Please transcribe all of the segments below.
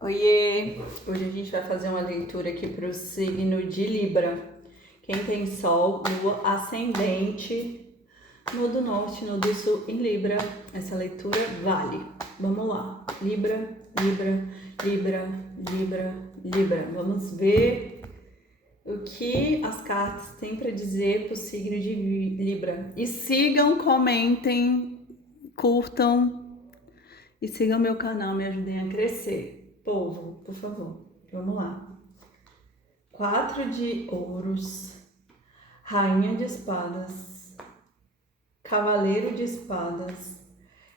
Oiê! Hoje a gente vai fazer uma leitura aqui para o signo de Libra. Quem tem Sol, Lua, Ascendente no do Norte, no do Sul em Libra, essa leitura vale. Vamos lá. Libra, Libra, Libra, Libra, Libra. Vamos ver o que as cartas têm para dizer para o signo de Libra. E sigam, comentem, curtam e sigam meu canal, me ajudem a crescer. Povo, por favor, vamos lá. 4 de ouros, rainha de espadas, cavaleiro de espadas,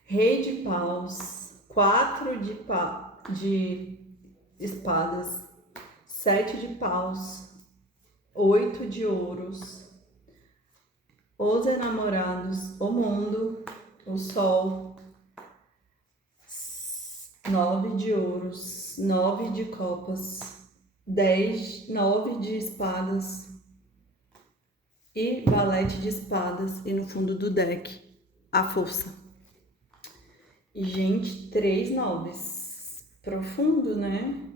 rei de paus, 4 de espadas, 7 de paus, 8 de ouros, os enamorados, o mundo, o sol, 9 de ouros, 9 de copas, 9 de espadas e valete de espadas. E no fundo do deck, a força. E, gente, 3 noves. Profundo, né?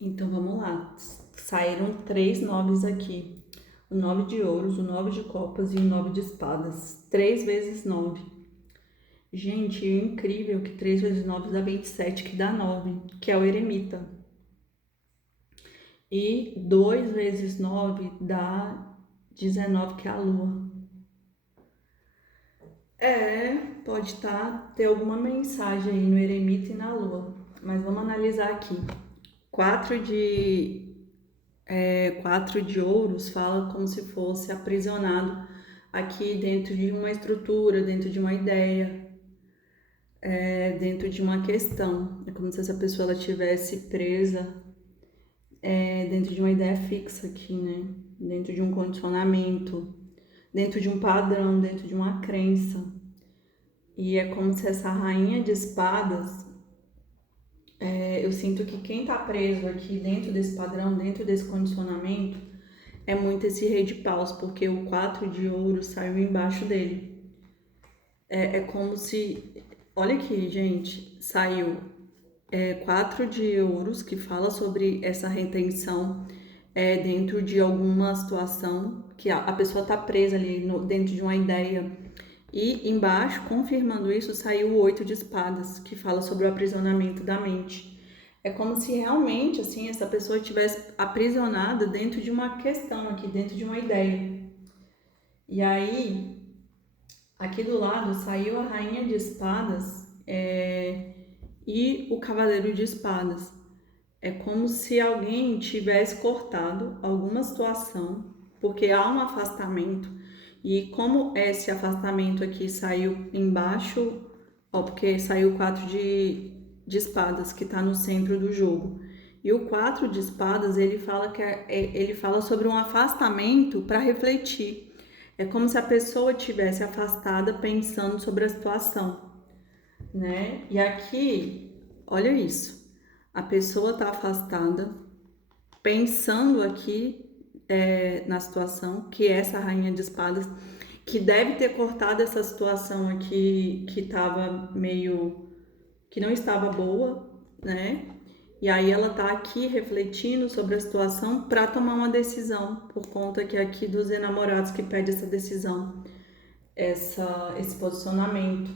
Então, vamos lá. Saíram 3 noves aqui. O 9 de ouros, o 9 de copas e o 9 de espadas. 3 vezes 9. Gente, é incrível que 3 vezes 9 dá 27, que dá 9, que é o eremita. E 2 vezes 9 dá 19, que é a lua. Pode ter alguma mensagem aí no eremita e na lua. Mas vamos analisar aqui. 4 de ouros fala como se fosse aprisionado aqui dentro de uma estrutura, dentro de uma ideia, dentro de uma questão. É como se essa pessoa ela tivesse presa dentro de uma ideia fixa aqui, né? Dentro de um condicionamento, dentro de um padrão, dentro de uma crença. E é como se essa rainha de espadas, eu sinto que quem tá preso aqui dentro desse padrão, dentro desse condicionamento, é muito esse rei de paus, porque o 4 de ouro saiu embaixo dele. É como se, olha aqui, gente, saiu 4 de ouros, que fala sobre essa retenção dentro de alguma situação, que a pessoa tá presa ali dentro de uma ideia. E embaixo, confirmando isso, saiu o 8 de espadas, que fala sobre o aprisionamento da mente. É como se realmente, assim, essa pessoa estivesse aprisionada dentro de uma questão aqui, dentro de uma ideia. E aí, aqui do lado, saiu a rainha de espadas e o cavaleiro de espadas. É como se alguém tivesse cortado alguma situação, porque há um afastamento. E como esse afastamento aqui saiu embaixo, porque saiu o 4 de espadas, que está no centro do jogo. E o 4 de espadas, ele fala ele fala sobre um afastamento para refletir. É como se a pessoa tivesse afastada pensando sobre a situação, né? E aqui, olha isso. A pessoa está afastada, pensando aqui na situação, que é essa rainha de espadas, que deve ter cortado essa situação aqui que estava que não estava boa, né? E aí ela tá aqui refletindo sobre a situação para tomar uma decisão, por conta que é aqui dos enamorados que pede essa decisão, esse posicionamento.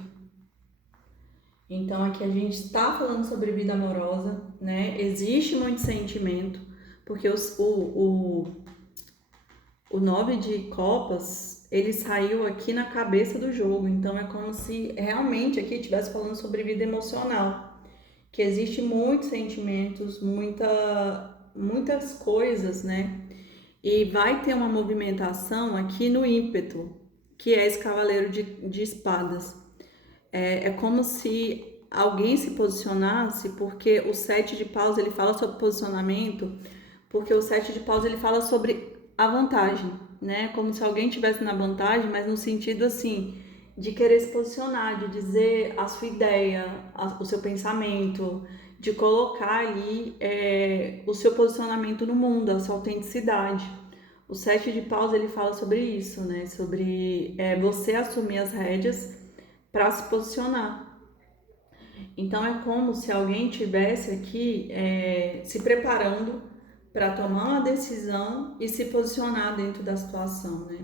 Então aqui a gente está falando sobre vida amorosa, né? Existe muito sentimento, porque o 9 de copas, ele saiu aqui na cabeça do jogo, então é como se realmente aqui estivesse falando sobre vida emocional, que existe muitos sentimentos, muitas coisas, né? E vai ter uma movimentação aqui no ímpeto, que é esse cavaleiro de espadas. É como se alguém se posicionasse, porque o 7 de paus ele fala sobre posicionamento, porque o 7 de paus ele fala sobre a vantagem, né? Como se alguém tivesse na vantagem, mas no sentido assim, de querer se posicionar, de dizer a sua ideia, o seu pensamento, de colocar ali o seu posicionamento no mundo, a sua autenticidade. O 7 de paus ele fala sobre isso, né? Sobre você assumir as rédeas para se posicionar. Então é como se alguém tivesse aqui se preparando para tomar uma decisão e se posicionar dentro da situação, né?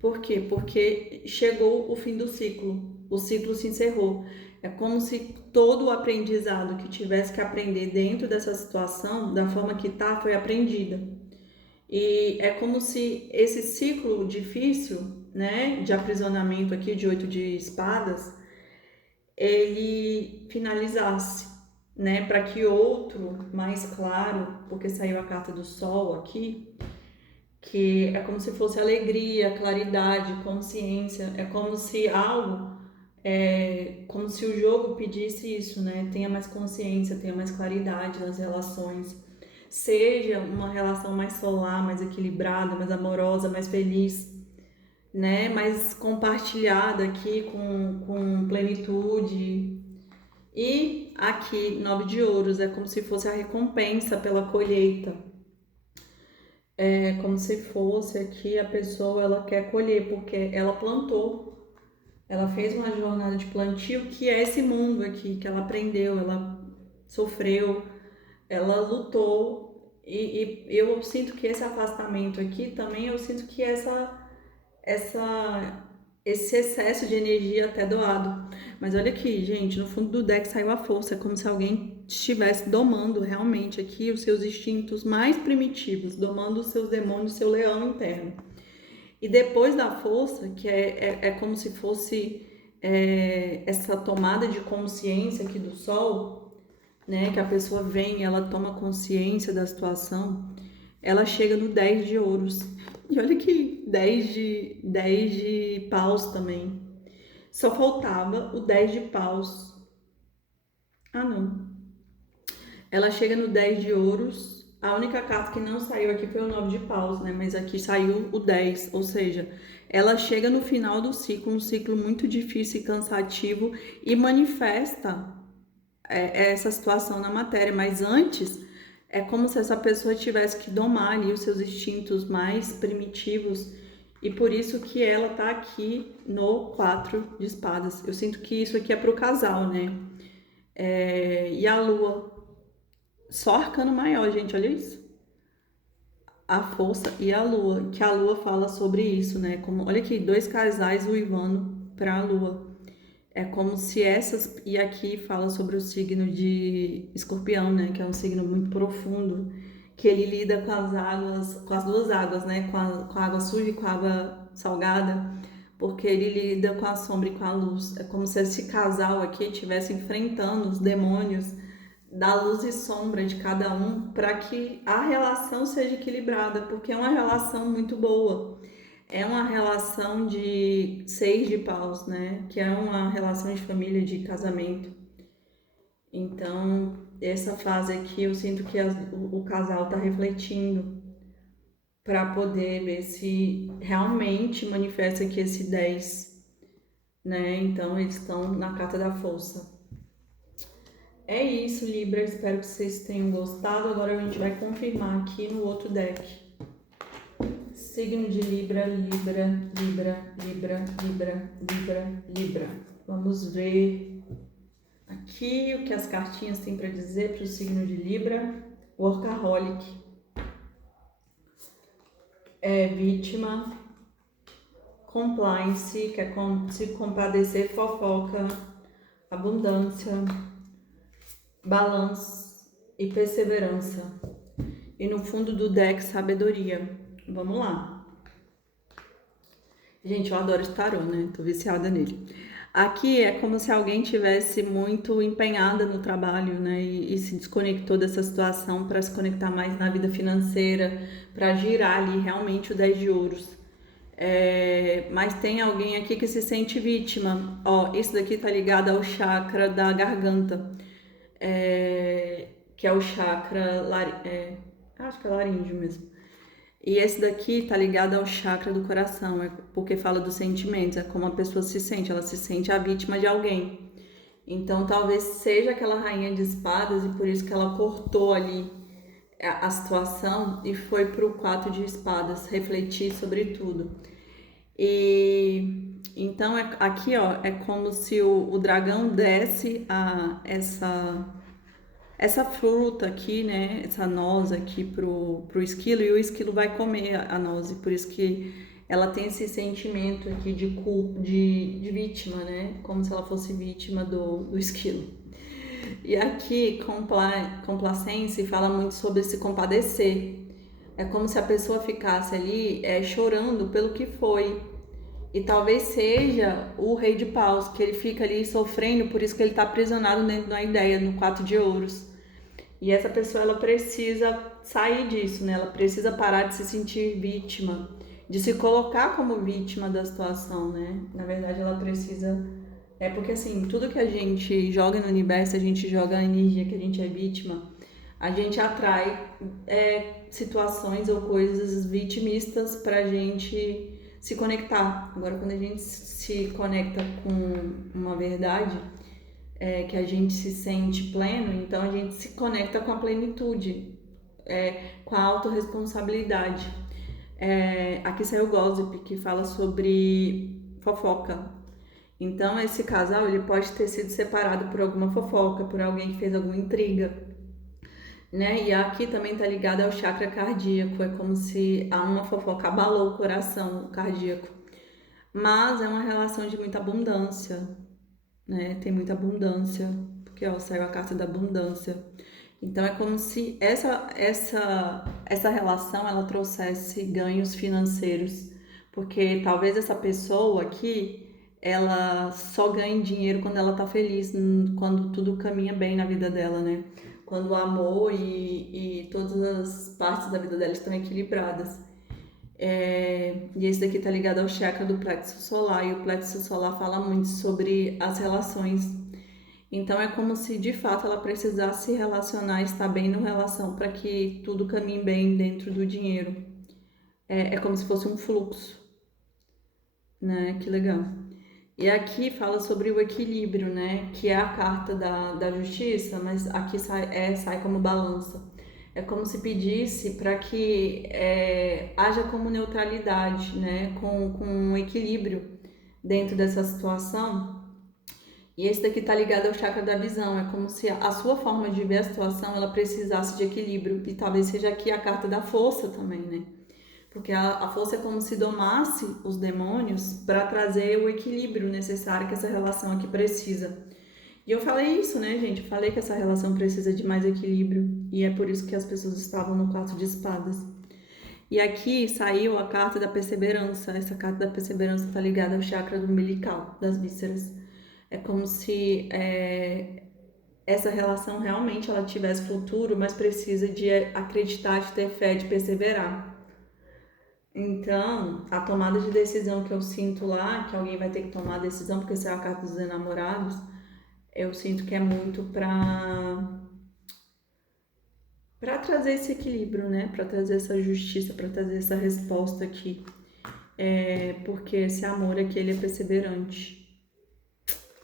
Por quê? Porque chegou o fim do ciclo, o ciclo se encerrou. É como se todo o aprendizado que tivesse que aprender dentro dessa situação, da forma que tá, foi aprendida. E é como se esse ciclo difícil, né, de aprisionamento aqui de 8 de espadas, ele finalizasse, né, para que outro mais claro, porque saiu a carta do sol aqui, que é como se fosse alegria, claridade, consciência, é como se algo, como se o jogo pedisse isso, né? Tenha mais consciência, tenha mais claridade nas relações, seja uma relação mais solar, mais equilibrada, mais amorosa, mais feliz, né? Mais compartilhada aqui com plenitude. E aqui, 9 de ouros, é como se fosse a recompensa pela colheita. É como se fosse aqui a pessoa, ela quer colher, porque ela plantou, ela fez uma jornada de plantio, que é esse mundo aqui, que ela aprendeu, ela sofreu, ela lutou, e eu sinto que esse afastamento aqui também, eu sinto que essa, esse excesso de energia até doado. Mas olha aqui, gente, no fundo do deck saiu a força, é como se alguém estivesse domando realmente aqui os seus instintos mais primitivos, domando os seus demônios, seu leão interno. E depois da força, que é como se fosse essa tomada de consciência aqui do sol, né, que a pessoa vem, ela toma consciência da situação, ela chega no 10 de ouros. E olha que 10 de paus também. Só faltava o 10 de paus. Ah, não. Ela chega no 10 de ouros. A única carta que não saiu aqui foi o 9 de paus, né? Mas aqui saiu o 10, ou seja, ela chega no final do ciclo, um ciclo muito difícil e cansativo, e manifesta essa situação na matéria. Mas antes, é como se essa pessoa tivesse que domar ali os seus instintos mais primitivos, e por isso que ela tá aqui no 4 de espadas. Eu sinto que isso aqui é pro casal, né? E a lua, só arcano maior, gente, olha isso. A força e a lua, que a lua fala sobre isso, né? Como, olha aqui, 2 casais uivando para a lua. É como se essas. E aqui fala sobre o signo de Escorpião, né? Que é um signo muito profundo, que ele lida com as águas, com as duas águas, né? Com a água suja e com a água salgada, porque ele lida com a sombra e com a luz. É como se esse casal aqui estivesse enfrentando os demônios da luz e sombra de cada um para que a relação seja equilibrada, porque é uma relação muito boa. É uma relação de 6 de paus, né? Que é uma relação de família, de casamento. Então, essa fase aqui eu sinto que o casal está refletindo para poder ver se realmente manifesta aqui esse 10, né? Então, eles estão na carta da força. É isso, Libra. Espero que vocês tenham gostado. Agora a gente vai confirmar aqui no outro deck. Signo de Libra, Libra, Libra, Libra, Libra, Libra, Libra. Vamos ver aqui o que as cartinhas têm para dizer para o signo de Libra. Workaholic. Vítima. Compliance, que é se compadecer, fofoca, abundância, balanço e perseverança. E no fundo do deck, sabedoria. Vamos lá. Gente, eu adoro esse tarô, né? Tô viciada nele. Aqui é como se alguém tivesse muito empenhada no trabalho, né? E se desconectou dessa situação para se conectar mais na vida financeira, para girar ali realmente o 10 de ouros. Mas tem alguém aqui que se sente vítima. Ó, isso daqui tá ligado ao chakra da garganta, que é o chakra, acho que é laríngeo mesmo. E esse daqui tá ligado ao chakra do coração, porque fala dos sentimentos, é como a pessoa se sente, ela se sente a vítima de alguém. Então talvez seja aquela rainha de espadas e por isso que ela cortou ali a situação e foi pro 4 de espadas, refletir sobre tudo. E Então, aqui, ó, é como se o dragão desse essa fruta aqui, né? Essa noz aqui pro esquilo, e o esquilo vai comer a noz. E por isso que ela tem esse sentimento aqui de culpa, de vítima, né? Como se ela fosse vítima do esquilo. E aqui, complacência fala muito sobre se compadecer. É como se a pessoa ficasse ali chorando pelo que foi. E talvez seja o rei de paus, que ele fica ali sofrendo, por isso que ele está aprisionado dentro de uma ideia, no 4 de ouros. E essa pessoa, ela precisa sair disso, né? Ela precisa parar de se sentir vítima, de se colocar como vítima da situação, né? Na verdade, ela precisa... É porque, assim, tudo que a gente joga no universo, a gente joga a energia que a gente é vítima, a gente atrai situações ou coisas vitimistas pra gente se conectar. Agora, quando a gente se conecta com uma verdade, que a gente se sente pleno, então a gente se conecta com a plenitude, com a autorresponsabilidade. Aqui saiu o Gossip, que fala sobre fofoca. Então, esse casal ele pode ter sido separado por alguma fofoca, por alguém que fez alguma intriga, né? E aqui também tá ligado ao chakra cardíaco, é como se uma fofoca abalou o coração cardíaco. Mas é uma relação de muita abundância, né? Tem muita abundância, porque ó, saiu a carta da abundância. Então é como se essa relação ela trouxesse ganhos financeiros, porque talvez essa pessoa aqui ela só ganhe dinheiro quando ela tá feliz, quando tudo caminha bem na vida dela, né? Quando o amor e todas as partes da vida dela estão equilibradas. E esse daqui tá ligado ao chakra do plexo solar, e o plexo solar fala muito sobre as relações. Então é como se de fato ela precisasse se relacionar, estar bem na relação para que tudo caminhe bem dentro do dinheiro. É como se fosse um fluxo, né? Que legal. E aqui fala sobre o equilíbrio, né? Que é a carta da justiça, mas aqui sai como balança. É como se pedisse para que haja como neutralidade, né? Com um equilíbrio dentro dessa situação. E esse daqui tá ligado ao chakra da visão. É como se a sua forma de ver a situação ela precisasse de equilíbrio. E talvez seja aqui a carta da força também, né? Porque a força é como se domasse os demônios para trazer o equilíbrio necessário que essa relação aqui precisa. E eu falei isso, né, gente? Eu falei que essa relação precisa de mais equilíbrio. E é por isso que as pessoas estavam no 4 de espadas. E aqui saiu a carta da perseverança. Essa carta da perseverança está ligada ao chakra do umbilical, das vísceras. É como se essa relação realmente ela tivesse futuro, mas precisa de acreditar, de ter fé, de perseverar. Então, a tomada de decisão que eu sinto lá, que alguém vai ter que tomar a decisão, porque essa é a carta dos enamorados, eu sinto que é muito para trazer esse equilíbrio, né? Para trazer essa justiça, para trazer essa resposta aqui. Porque esse amor aqui, ele é perseverante.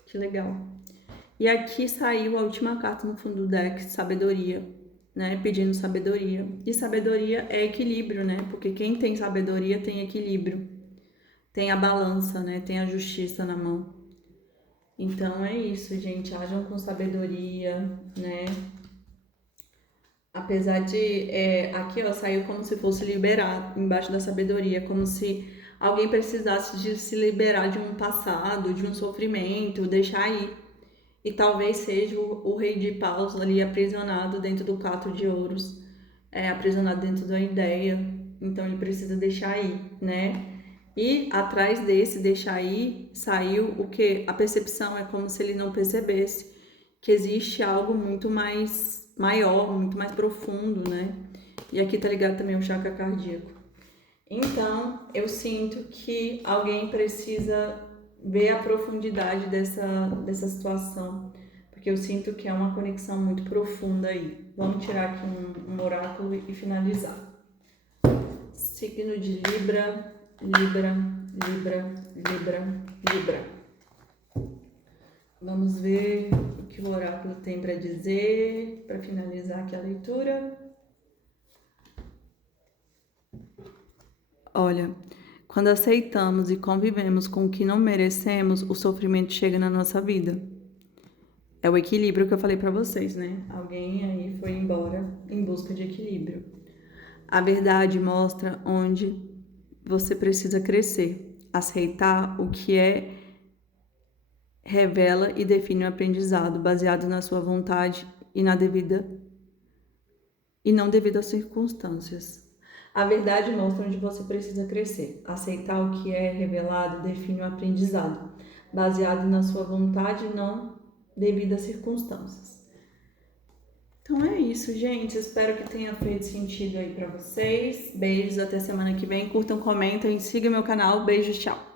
Que legal. E aqui saiu a última carta no fundo do deck, sabedoria, né? Pedindo sabedoria. E sabedoria é equilíbrio, né? Porque quem tem sabedoria tem equilíbrio. Tem a balança, né? Tem a justiça na mão. Então é isso, gente. Ajam com sabedoria, né? Apesar de... aqui, ó, saiu como se fosse liberar embaixo da sabedoria. Como se alguém precisasse de se liberar de um passado, de um sofrimento, deixar ir. E talvez seja o rei de paus ali aprisionado dentro do 4 de ouros, aprisionado dentro da ideia. Então ele precisa deixar ir, né? E atrás desse deixar ir saiu o que? A percepção é como se ele não percebesse que existe algo muito mais maior, muito mais profundo, né? E aqui tá ligado também o chakra cardíaco. Então, eu sinto que alguém precisa ver a profundidade dessa situação, porque eu sinto que é uma conexão muito profunda aí. Vamos tirar aqui um oráculo e finalizar. Signo de Libra, Libra, Libra, Libra, Libra. Vamos ver o que o oráculo tem para dizer, para finalizar aqui a leitura. Olha, Quando aceitamos e convivemos com o que não merecemos, o sofrimento chega na nossa vida. É o equilíbrio que eu falei pra vocês, né? Alguém aí foi embora em busca de equilíbrio. A verdade mostra onde você precisa crescer. Aceitar o que é revela e define o aprendizado baseado na sua vontade e não devido às circunstâncias. A verdade mostra onde você precisa crescer. Aceitar o que é revelado define o aprendizado baseado na sua vontade e não devido às circunstâncias. Então é isso, gente. Espero que tenha feito sentido aí pra vocês. Beijos, até semana que vem. Curtam, comentem, sigam meu canal. Beijos, tchau.